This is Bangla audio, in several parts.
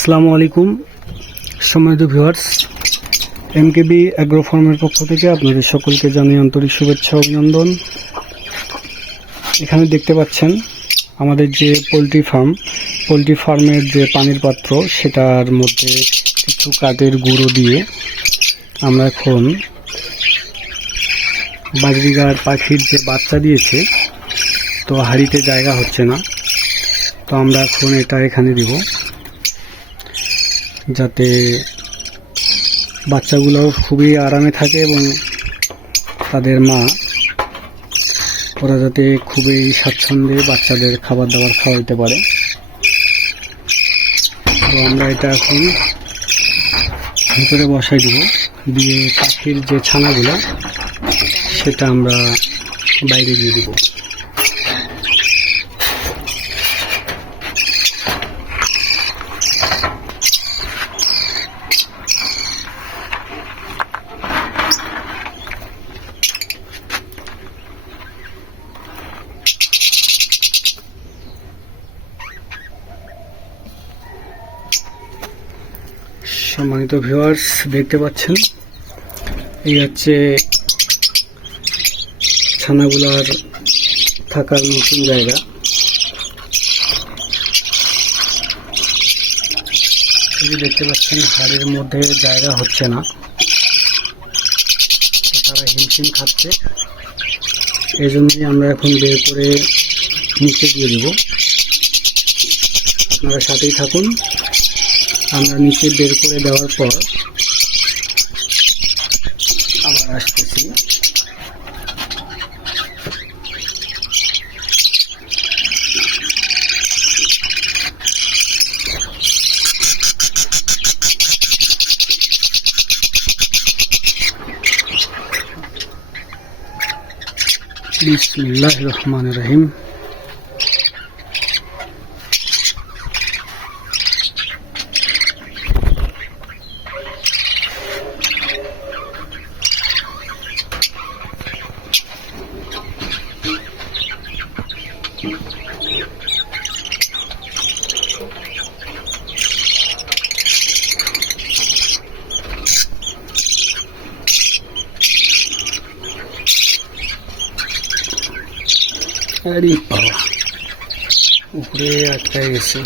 আসসালামু আলাইকুম সম্মানিত ভিউয়ার্স, এমকেবি অ্যাগ্রো ফার্মের পক্ষ থেকে আপনাদের সকলকে জানাই আন্তরিক শুভেচ্ছা ও অভিনন্দন। এখানে দেখতে পাচ্ছেন আমাদের যে পোলট্রি ফার্মের যে পানির পাত্র, সেটার মধ্যে কিছু কাঠের গুঁড়ো দিয়ে আমরা এখন বাজরিগার পাখির যে বাচ্চা দিয়েছে, তো হাঁড়িতে জায়গা হচ্ছে না, তো আমরা এখন এটা এখানে দিব, যাতে বাচ্চাগুলোও খুবই আরামে থাকে এবং তাদের মা ওরা যাতে খুবই স্বাচ্ছন্দ্যে বাচ্চাদের খাবার দাবার খাওয়াইতে পারে। তো আমরা এটা এখন ভিতরে বসাই দিব, দিয়ে পাখির যে ছানাগুলো সেটা আমরা বাইরে দিয়ে দিব। সম্মানিত ভিউয়ার্স, দেখতে পাচ্ছেন এই হচ্ছে ছানাগুলার থাকার নতুন জায়গা। এই যে দেখতে পাচ্ছেন হাড়ের মধ্যে জায়গা হচ্ছে না, তারা হিমশিম খাচ্ছে, এই জন্যই আমরা এখন বের করে নিচে দিয়ে দেব। আপনারা সাথেই থাকুন। আমরা নিচে বের করে দেওয়ার পর আবার আসতেছি। বিসমিল্লাহির রহমানির রহিম। আরে বাবা, উপরে আটকে গেছে।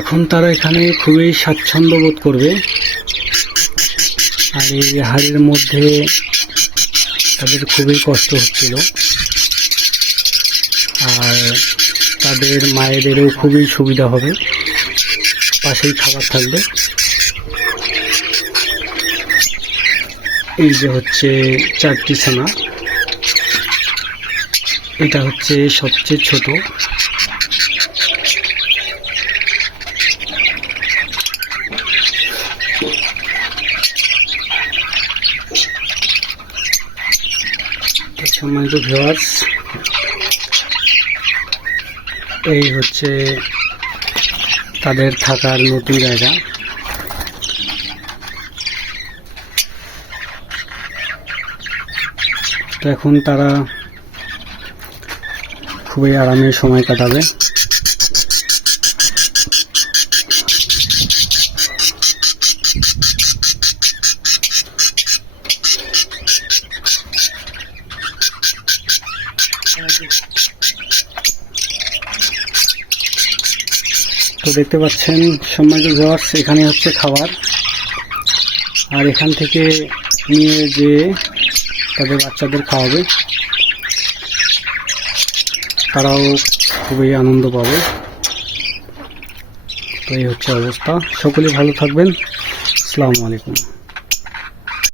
এখন তারা এখানে খুবই স্বাচ্ছন্দ্য বোধ করবে, আর এই হাড়ির মধ্যে তাদের খুবই কষ্ট হচ্ছিল, আর তাদের মায়েদেরও খুবই সুবিধা হবে, পাশেই খাবার থাকবে। এই যে হচ্ছে 4টি ছানা, এটা হচ্ছে সবচেয়ে ছোট। সম্মানিত ভিউয়ার্স, এই হচ্ছে তাদের থাকার নতুন জায়গা। তো এখন তারা খুবই আরামে সময় কাটাবে। তো দেখতে পাচ্ছেন সম্মানিত ভিউয়ার্স, এখানে হচ্ছে খাবার, আর এখান থেকে নিয়ে যে তাদের বাচ্চাদের খাওয়াবে, তারাও খুবই আনন্দ পাবে। তো এই হচ্ছে অবস্থা। সকলে ভালো থাকবেন। আসসালামু আলাইকুম।